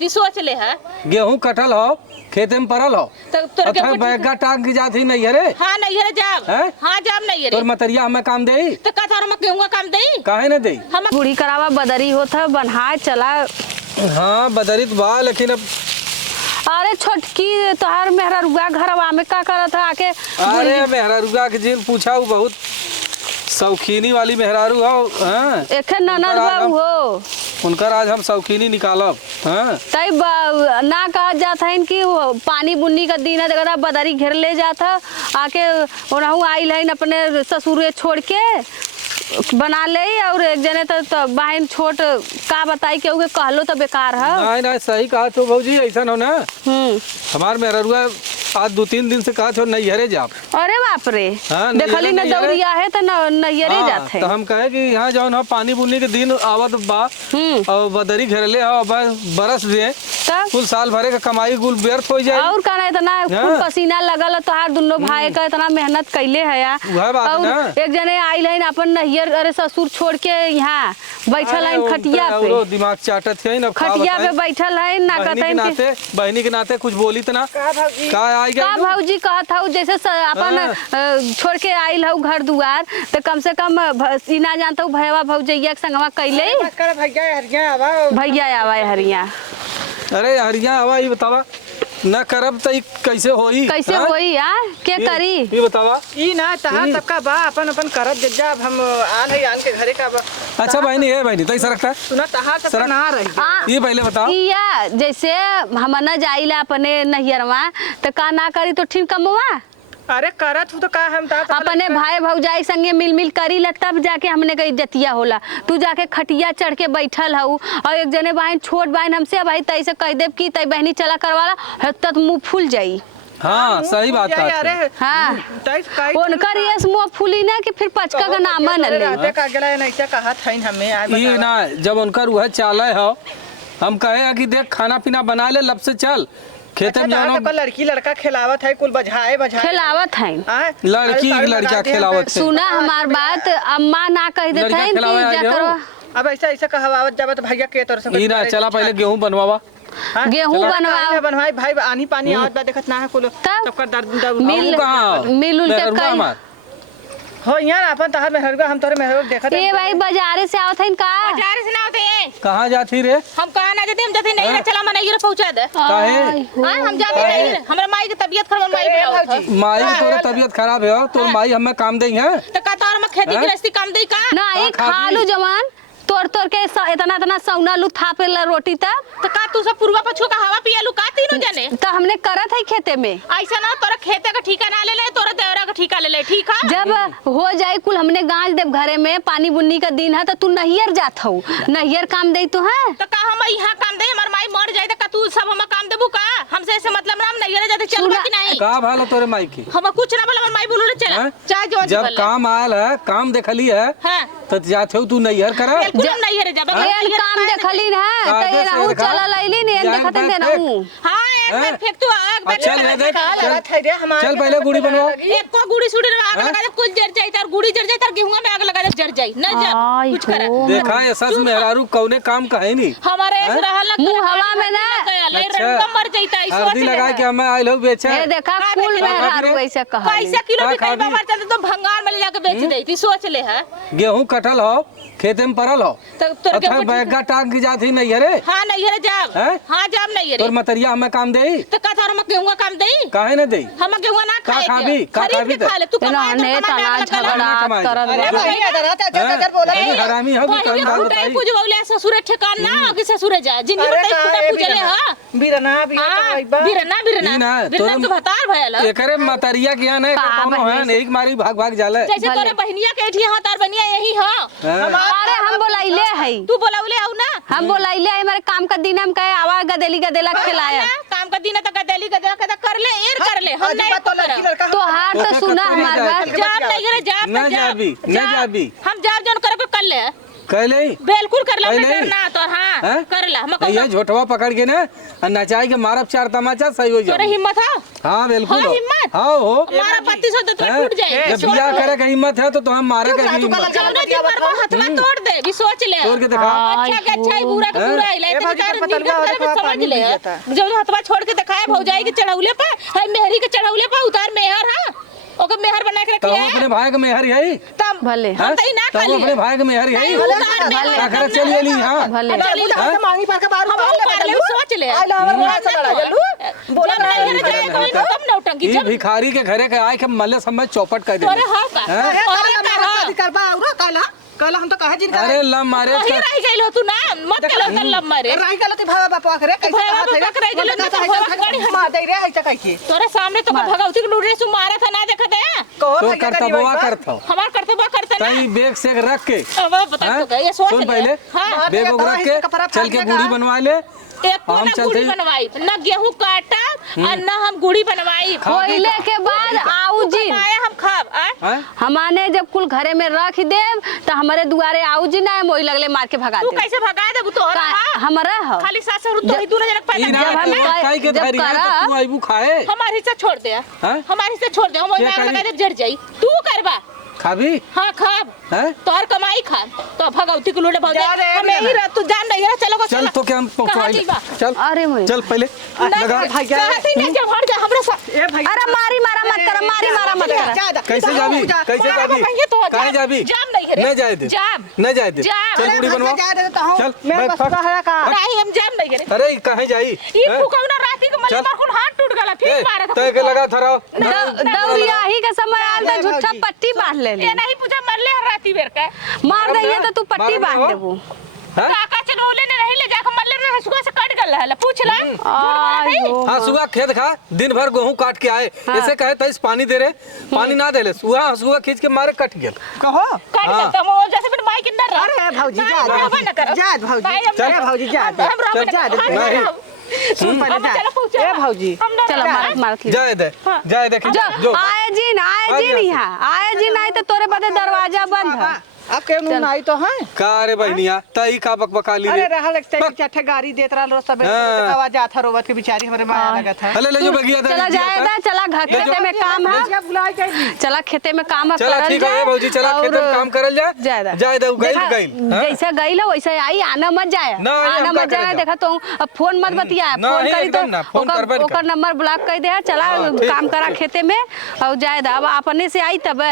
ती सोच ले है गेहूं कटल हो खेते में पड़ल हो तोर अच्छा बैगा टांग की जाती नहीं है रे। हां नहीं है जाब हैं? हां जाब नहीं है तोर मतरिया हमें काम दे तो का थार में गेहूं काम देई काहे न दे। हम बूढ़ी करावा बदरी होता बनहा चला। हाँ बदरित बा लेकिन अब अरे छोटकी तोहार मेहरा घरवा में का करत है आके। अरे मेहरारू के जिन पूछा वो बहुत शौकीनी वाली मेहरारू हो। हाँ एक ननद बाबू हो उनकर आज हम शौकीनी निकालब। हाँ तई ना कहा जाता है कि पानी बुन्नी का दिन है देखा बदरी घेर ले जाता आके ओनहु आइल है अपने ससुर छोड़ के बना ले और एक जने तो बहन छोट का बताई के उके कहलो तो बेकार है। नहीं नहीं सही कहा तो भौजी ऐसा हो ना। हमार मेहरारुआ आज 2-3 दिन से कहा नहीं हरे जाप। अरे बाप रे हाँ, देखली न दौड़िया है तो नैयरे हाँ, जात है। तो हम कहे कि यहाँ जाओ ना पानी बुनी के दिन आवत बा और बदरी घेरले हो बरस दे कुल साल भरे का कमाई कुल व्यर्थ हो जाए। और कहना इतना खून पसीना लगल तोहार दोनों भाई का इतना मेहनत कैले है यार। और एक जने आइल है अपन नैयर अरे ससुर छोड़ के यहाँ बैठल है खटिया पे दिमाग चाटत है ना खटिया पे बैठल है ना कहते बहनी के नाते कुछ बोली तो ना का आई का भौजी कहत हूँ जैसे अपन छोड़ के आइल हूँ घर दुआर तो कम से कम ना जानता हूँ भैया भौजैया के संगवा कैले भैया आवा हरिया। अरे हरिया आवा ये बतावा ना करब तो कैसे होई कैसे होई यार के करी ये बतावा ई ना तहा सबका बा अपन अपन करत जज्जा हम आन है आन के घरे का बा। अच्छा बहनी है बहनी तो सरकता सुना तहा सब ना रही ये पहले बताओ या जैसे हम न जाइला अपने नैयरवा तो का ना करी तो ठीक कमवा। अरे करत हूँ तो का हम अपने भाई भौजाई संगे मिल मिल करी ला तब जाके हमने का इज्जतिया होला। तू जाके खटिया चढ़ के बैठल हूँ और एक जने बहन छोट बहन हमसे भाई तई से कह देव की तई बहनी चला करवाला तब मुँह फूल जाई। हाँ सही बात है। अरे हाँ उनकर ये मुँह फूली ना कि फिर पचका का नाम न ले का गेला नहीं से कहत हइन हमें ये ना जब उनकर वह चाले हो हम कहे कि देख खाना पीना बना ले लब से चल खेते में जानो लड़की लड़का खिलावत है कुल बजाए खिलावत है लड़की लड़का खिलावत है। सुना हमार बात अम्मा ना कह देते हैं कि जा करो अब ऐसा ऐसा कहवावत जाबे तो भैया के तोर से ना चला पहले गेहूं बनवावा गेहूं बनवाई भाई आनी पानी आवत बा देखत ना है कुल सबका दर्द मिल उल के कई हो यार अपन तहार मेहरगा हम तोरे मेहरग देखत ए भाई बाजारे से आवत हन का बाजार से ना होते हैं कहां जाती रे हम कहां ना जाते हम जाते नहीं रे चला मना ये पहुंचा दे काहे हां हम जाते नहीं हमरा माई की तबीयत खराब माई बुलाओ माई तोरे तबीयत खराब है तोर माई हमें काम देई है तो का तोर में खेती गृहस्थी काम देई का नहीं खालू जवान तोड़ तोड़ के इतना इतना सौना लू थापे ला रोटी तब तो का तू सब पुरवा पछुआ का हवा पिया लू का तीनों जने तो हमने करत है खेते में ऐसा ना तोरा खेते का ठिका ना ले ले तोरा देवरा का ठिका ले ले ठीक है जब हो जाए कुल हमने गांच देव घरे में पानी बुन्नी का दिन है तो तू नहियर जात हो नहियर काम दे तो है तो का हम यहाँ काम दे हमार माई मर जाए तो तू सब हम काम देबू का हमसे ऐसे मतलब ना हम नहियर जाते चलबा कि नहीं का भालो तोरे माई की हम कुछ ना बोला हमार माई बोलू चल चाहे जो जब काम आयल है काम देखली है हां तो जाते हो तू नैहर कर जब नहियर जा काम देखली ना तो ये रहू चला लैली ने देखत दे रहू हां एक फेंक तू आग चल ये देख चल पहले गुड़ी बनवाओ एक को गुड़ी सुड़ी आग लगा दे कुछ जर जाई तार गुड़ी जर जाई तार गेहूं में आग लगा दे जर जाई न जा कुछ कर देखा ये सस मेहरारू कौने काम कहे नहीं हमारे ऐसे रहल मुंह हवा में ना मर जाईता इस हल्दी लगा के हमें आइल हो बेचे ये देखा फूल मेहरारू ऐसे कहा पैसा किलो भी कई बार चलते तो भंगार में ले जाके बेच देती सोच ले है गेहूं कटल हो खेते में पड़ल हो तो तोर अच्छा बैगा टांग की जाती नहीं है रे। हां नहीं है जाब हां जाब नहीं है तोर मतरिया हमें काम देई तो का थार में गेहूं काम देई काहे न देई हम गेहूं ना खाए का खाबी खा ले तू कमा ने तना झगड़ा करत हरामी हो कि कौन बात बताई पूज बोले ससुर ठिकान ना कि ससुर जा जिंदगी में खुदा पूजले हां बिरना बिरना तो भतार भयल एकरे मतरिया के यहाँ नहीं कोनो है नहीं मारी भाग भाग जाला जैसे तोरे बहनिया के एठी हां तार बनिया यही हां अरे हम बोलाइले है तू बोलावले आऊ ना हम बोलाइले हमारे काम का दिन हम कहे आवा गदेली गदेला खिलाया काम का दिन तो गदेली गदेला का कर ले एर कर ले हम नहीं तो हार तो सुना हमार बात जाब नहीं रे जाब ना जाबी हम जाब जन करे कर ले कहले बिल्कुल कर ला अरे मैं नहीं। करना तो हैं? हां कर ला हम ये झोटवा पकड़ के ना नचाई के मारब 4 तमाचा सही हो तोरे जाए। हिम्मत है हाँ बिल्कुल हाँ, हिम्मत? हाँ हो हमारा 32 तो हैं? टूट जाए जब बियाह करे का हिम्मत है तो हम मारे का हिम्मत जौना जी मरवा हथवा तोड़ दे भी सोच ले तोड़ के दिखा। अच्छा के अच्छा ही बुरा के बुरा ही ले तो तार समझ ले जो हथवा छोड़ के दिखाए भौजाई के चढ़ौले पर है मेहरी के चढ़ौले पर उतार मेहर हां ओके मेहर बना के तो रखिए अपने भाई के मेहर है तब भले हम तई ना तो खाली अपने भाई के मेहर है भले कर चलिए ली हां भले मांगी पर के बाहर हम कर ले सोच ले आई ला हमरा से लड़ा जल्लू बोला नहीं जाए कोई कम नौटंकी ये जब भिखारी के घरे के आए के मल्ले समय चौपट कर दे तोरे हां का हैं? तोरे का हां करबा औरो काला काला हम तो कहे जिन अरे लम मारे वही रह गइल हो तू ना मत कलो तन लब मारे राई काला ते भावा बापा करे भावा बापा करे गेलो ना तो भावा गाड़ी हट। मार दे रे ऐसा कह के तोरे सामने तो भगवती के लूटे सु मारा था ना देखत है तो कर्तव्यवा करता हमार कर्तव्य करते ना तई बैग से रख के अब बता हैं? तो ये सोच सुन ले पहले हां बैग उग रख के चल के गुड़ी बनवा ले एक को हम ना चलते गुड़ी ही- बनवाई ना गेहूं काटा और ना हम गुड़ी बनवाई होइले के बाद आऊ जी आए हम खाब हैं? हमाने जब कुल घरे में रख देव तो हमारे दुआरे आऊ जी ना मोई लगले मार के भगा तू दे कैसे भगा दे तू हमारा ह खाली सास और तो ही दोनों जनक ई पैदा ना कर हम तो काई के जब धरी है करा- तो तू आइबू खाए हमारे हिस्सा छोड़ दे हैं? हमारे हिस्सा छोड़ दे हम ओइ क्या में करी? लगा दे जड़ जाई तू करबा खाबी हां खाब हैं? तोहर कमाई खा तो भगवती के लूटे भौजे जा रे, हमें ही रह तू जान नहीं है चलो को चल तो क्या हम पहुंचवाई ले। चल अरे मोई चल पहले लगा कहती नहीं जब हट जा हमरा साथ ए भाई अरे मारी मारा मत कर मारी मारा मत कर कैसे जाबी कैसे जाबी काहे जाबी जाम नहीं करे न जाए दे जाम न जाए दे जाम। चल गुड़ी बनवा जा दे तो हूं चल, मैं बैठ, बस फट। कह का नहीं हम जाम नहीं करे अरे कहे जाई ई हैं? फुकौना राती के मले चल। मार कुल हाथ टूट गला ए, फिर मारा था तय के लगा धरा दौड़िया ही के समय आल तो झूठा पट्टी बांध ले ये नहीं पूछा मरले हर राती बेर का मार दइए तो तू पट्टी मारो, बांध मारो। देबू हैं? काका चनोले ने नहीं ले जाकर मरले रहे हसुआ से कट गल है पूछ ला आयो हाँ सुबह खेत खा दिन भर गेहूं काट के आए ऐसे कहे तइस पानी दे रे पानी ना देले सुबह खींच के मारे कट गेल कहो कट हाँ। गल तो जैसे फिर माई के अंदर अरे भौजी जा जा भौजी चल। भौजी जा दे जा दे नहीं। सुन पहले जा ए भौजी चलो मारत मारत ले जाए दे जाए दे जो आए जी यहाँ आए जी नहीं तो तोरे बदे दरवाजा बंद है अब के नु नहीं तो है का रे बहनिया तई का बकबका ली अरे रे रहा लगता है चट्ठे गाड़ी देत रहा रो सब हाँ। आवाज आता रोवत के बेचारी हमरे माया लगत है अरे ले जो बगिया चला जाएगा चला खेते में काम है क्या बुलाए के चला खेते में काम है चला करल ठीक है जाए भौजी चला और खेत में काम करल जाए जाएदा जाए देखा, गइल जैसे गइल वैसे आई आना मत जाए ना, ये आना हम का मत जाए करे देखा तो अब फोन मत बतिया ना, फोन ये करी तो एकदम ना, फोन करबे नहीं ओकर नंबर ब्लॉक कर दे चला हाँ, ठीक काम करा खेते में और जाए अब अपने से आई तब